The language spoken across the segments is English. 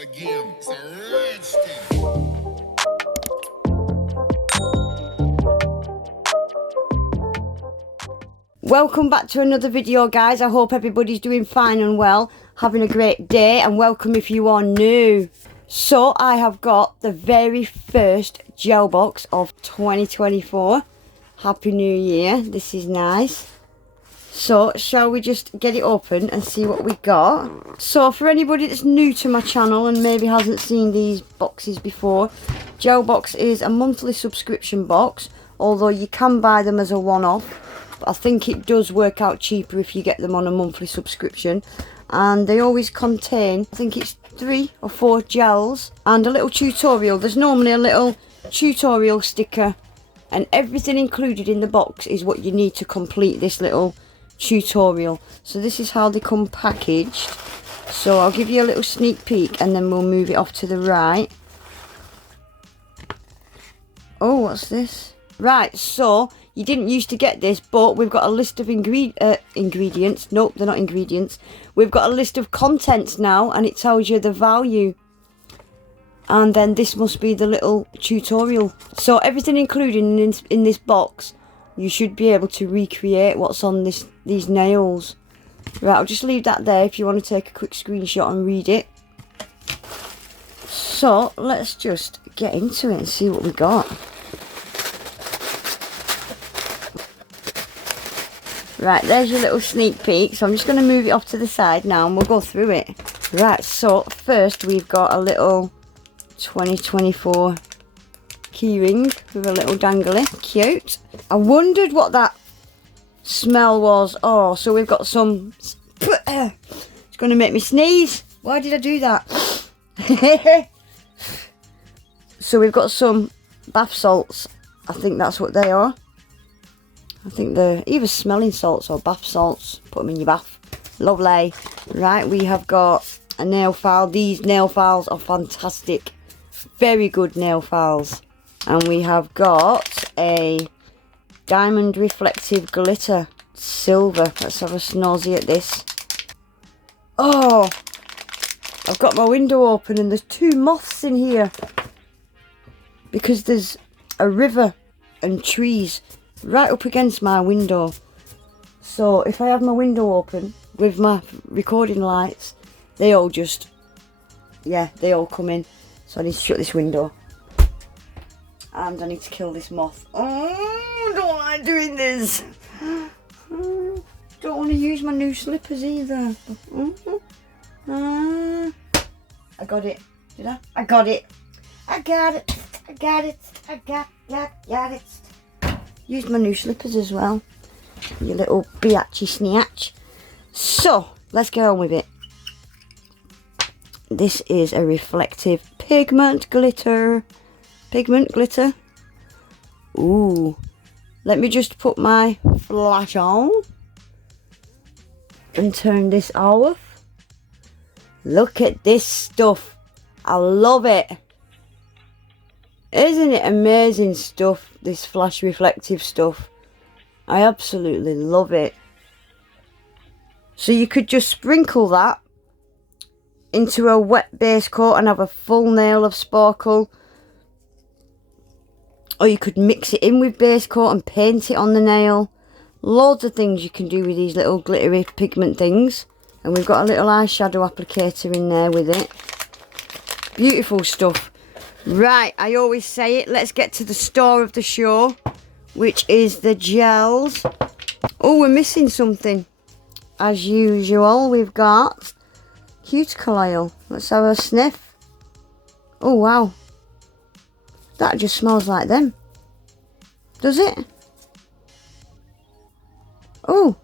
again. It's a rich thing. Welcome back to another video, guys. I hope everybody's doing fine and well, having a great day, and welcome if you are new. So I have got the very first Gelbox of 2024. Happy New Year. This is nice. So shall we just get it open and see what we got? So for anybody that's new to my channel and maybe hasn't seen these boxes before, Gelbox is a monthly subscription box, although you can buy them as a one-off. I think it does work out cheaper if you get them on a monthly subscription, and they always contain, I think it's 3 or 4 gels and a little tutorial. There's normally a little tutorial sticker, and everything included in the box is what you need to complete this little tutorial. So this is how they come packaged. So I'll give you a little sneak peek and then we'll move it off to the right. Oh, what's this? Right, so you didn't used to get this, but we've got a list of ingredients. Nope, they're not ingredients. We've got a list of contents now, and it tells you the value. And then this must be the little tutorial. So everything included in this box, you should be able to recreate what's on these nails. Right, I'll just leave that there if you want to take a quick screenshot and read it. So let's just get into it and see what we got. Right, there's your little sneak peek. So I'm just going to move it off to the side now and we'll go through it. Right, so first we've got a little 2024 keyring with a little dangly. Cute. I wondered what that smell was. Oh, so we've got some... It's going to make me sneeze. Why did I do that? So we've got some bath salts. I think that's what they are. I think they're either smelling salts or bath salts. Put them in your bath. Lovely. Right, we have got a nail file. These nail files are fantastic. Very good nail files. And we have got a diamond reflective glitter. Silver. Let's have a snozy at this. Oh! I've got my window open and there's 2 moths in here. Because there's a river and trees right up against my window. So if I have my window open with my recording lights, they all just, yeah, they all come in. So I need to shut this window. And I need to kill this moth. Oh, I don't like doing this. Don't want to use my new slippers either. I got it. Did I? I got it. I got it. I got it. I got it. Used my new slippers as well. You little biatchy snatch. So, let's get on with it. This is a reflective pigment glitter. Pigment glitter. Ooh. Let me just put my flash on. And turn this off. Look at this stuff. I love it. Isn't it amazing stuff, this flash reflective stuff? I absolutely love it. So you could just sprinkle that into a wet base coat and have a full nail of sparkle. Or you could mix it in with base coat and paint it on the nail. Loads of things you can do with these little glittery pigment things. And we've got a little eyeshadow applicator in there with it. Beautiful stuff. Right, I always say it. Let's get to the star of the show, which is the gels. Oh, we're missing something. As usual, we've got cuticle oil. Let's have a sniff. Oh, wow. That just smells like them. Does it? Oh.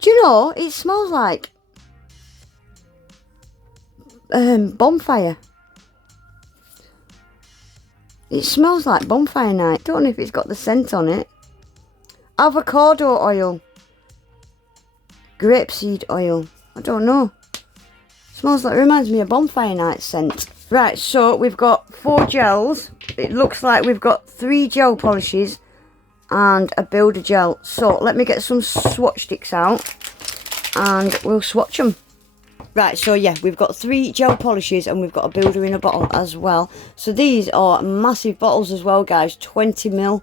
Do you know, it smells like bonfire. It smells like bonfire night. Don't know if it's got the scent on it. Avocado oil. Grapeseed oil. I don't know. Smells like, reminds me of bonfire night scent. Right, so we've got 4 gels. It looks like we've got 3 gel polishes and a builder gel. So let me get some swatch sticks out and we'll swatch them. Right, so yeah, we've got 3 gel polishes and we've got a builder in a bottle as well. So these are massive bottles as well, guys, 20ml.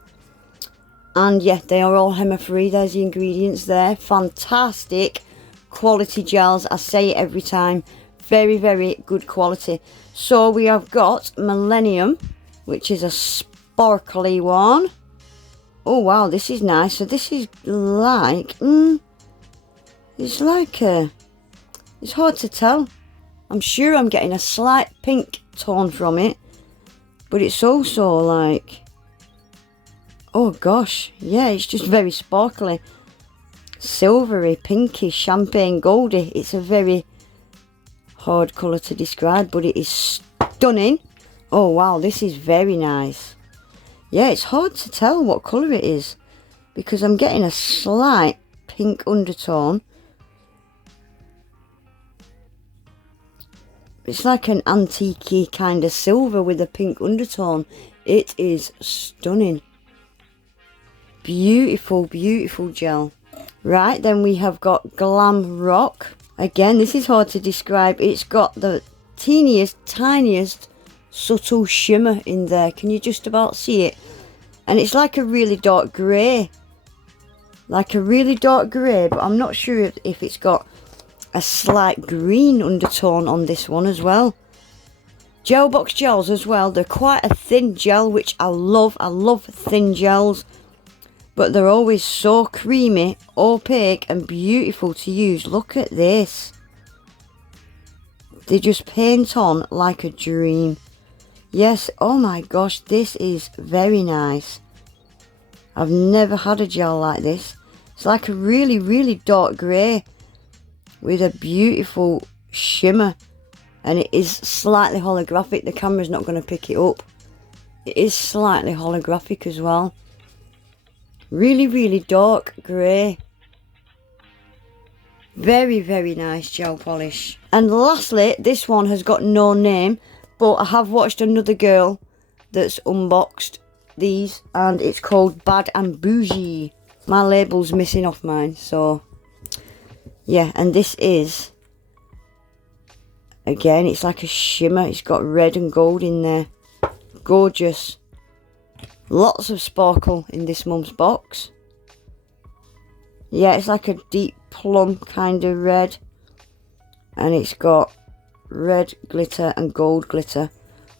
And yeah, they are all HEMA free. There's the ingredients there. Fantastic quality gels. I say it every time. Very, very good quality. So we have got Millennium, which is a sparkly one. Oh wow, this is nice. So this is like, it's like a, it's hard to tell. I'm sure I'm getting a slight pink tone from it, but it's also like, oh gosh, yeah, it's just very sparkly, silvery, pinky, champagne goldy. It's a very hard colour to describe, but it is stunning. Oh wow, this is very nice. Yeah, it's hard to tell what colour it is because I'm getting a slight pink undertone. It's like an antique-y kind of silver with a pink undertone. It is stunning. Beautiful, beautiful gel. Right, then we have got Glam Rock. Again, this is hard to describe. It's got the teeniest, tiniest, subtle shimmer in there. Can you just about see it? And it's like a really dark grey. Like a really dark grey, but I'm not sure if it's got a slight green undertone on this one as well. Gelbox gels as well. They're quite a thin gel, which I love. I love thin gels. But they're always so creamy, opaque and beautiful to use. Look at this. They just paint on like a dream. Yes, oh my gosh, this is very nice. I've never had a gel like this. It's like a really, really dark grey with a beautiful shimmer. And it is slightly holographic. The camera's not going to pick it up. It is slightly holographic as well. Really, really dark grey. Very, very nice gel polish. And lastly, this one has got no name, but I have watched another girl that's unboxed these, and it's called Bad and Bougie. My label's missing off mine, so yeah. And this is, again, it's like a shimmer. It's got red and gold in there. Gorgeous. Lots of sparkle in this mum's box. Yeah, it's like a deep plum kind of red. And it's got red glitter and gold glitter.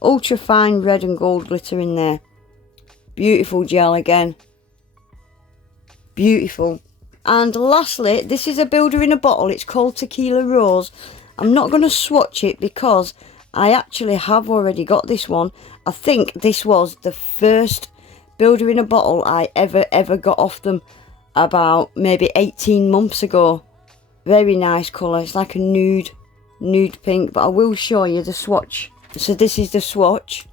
Ultra fine red and gold glitter in there. Beautiful gel again. Beautiful. And lastly, this is a builder in a bottle. It's called Tequila Rose. I'm not going to swatch it because I actually have already got this one. I think this was the first builder in a bottle I ever got off them about maybe 18 months ago. Very nice colour. It's like a nude pink, but I will show you the swatch. So this is the swatch.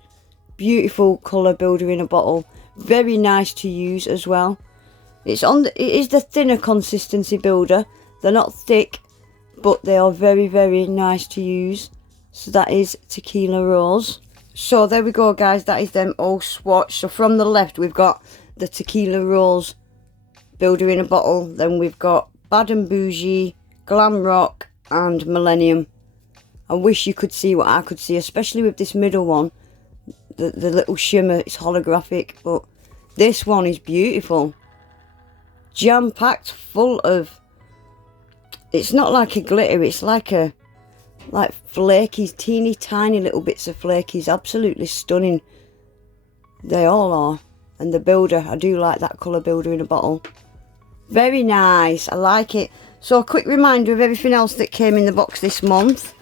Beautiful colour builder in a bottle. Very nice to use as well. It is the thinner consistency builder. They're not thick, but they are very, very nice to use. So that is Tequila Rose. So there we go, guys. That is them all swatched. So from the left, we've got the Tequila Rose builder in a bottle. Then we've got Bad and Bougie, Glam Rock, and Millennium. I wish you could see what I could see, especially with this middle one. The little shimmer, it's holographic, but this one is beautiful. Jam-packed, full of, it's not like a glitter, it's like flakies, teeny tiny little bits of flakies. Absolutely stunning. They all are. And the builder, I do like that colour builder in a bottle. Very nice, I like it. So a quick reminder of everything else that came in the box this month.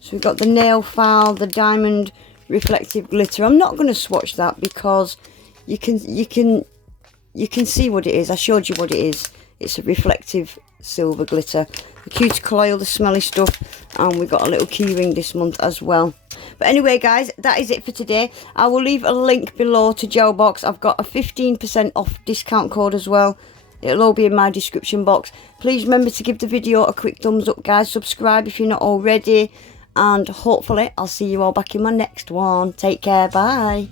So we've got the nail file, the diamond reflective glitter. I'm not going to swatch that because you can see what it is. I showed you what it is. It's a reflective silver glitter. The cuticle oil, the smelly stuff, and we got a little key ring this month as well. But anyway, guys, that is it for today. I will leave a link below to Gelbox. I've got a 15% off discount code as well. It'll all be in my description box. Please remember to give the video a quick thumbs up, guys. Subscribe if you're not already. And hopefully I'll see you all back in my next one. Take care. Bye.